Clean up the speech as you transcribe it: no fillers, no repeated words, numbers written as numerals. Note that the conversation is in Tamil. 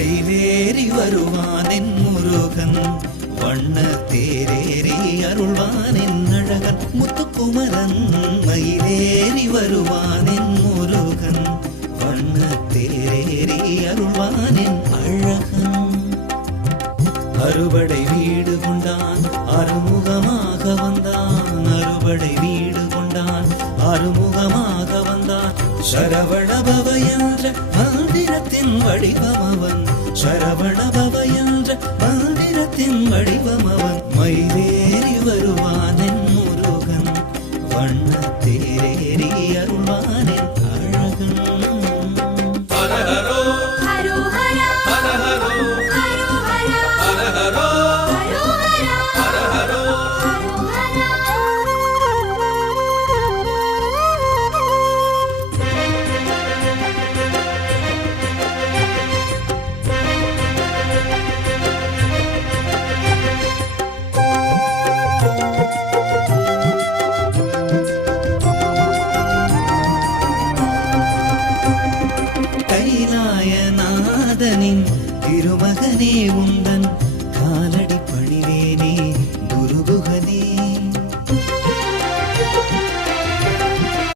மயிலேறி வருவான் என் முருகன், வண்ண தேரேறி அருள்வான் என் அழகன் முத்துக்குமரன். மயிலேறி வருவான் என் முருகன், வண்ண தேரேறி அருள்வான் என் அழகன். அறுபடை வீடு கொண்டான் அறுமுகமாக வந்தான், அறுபடை வீடு கொண்டான் அறுமுகமாக வந்தான். சரவணபவ என்ற மந்திரத்தின் வடிவமவன், சரவணபவ என்ற மந்திரத்தின் வடிவமவன். மயிலேறி வருவான் என் முருகன், வண்ண தேரேறி அருள்வான் என் அழகன். கைலாயநாதனின் திருமகனே உந்த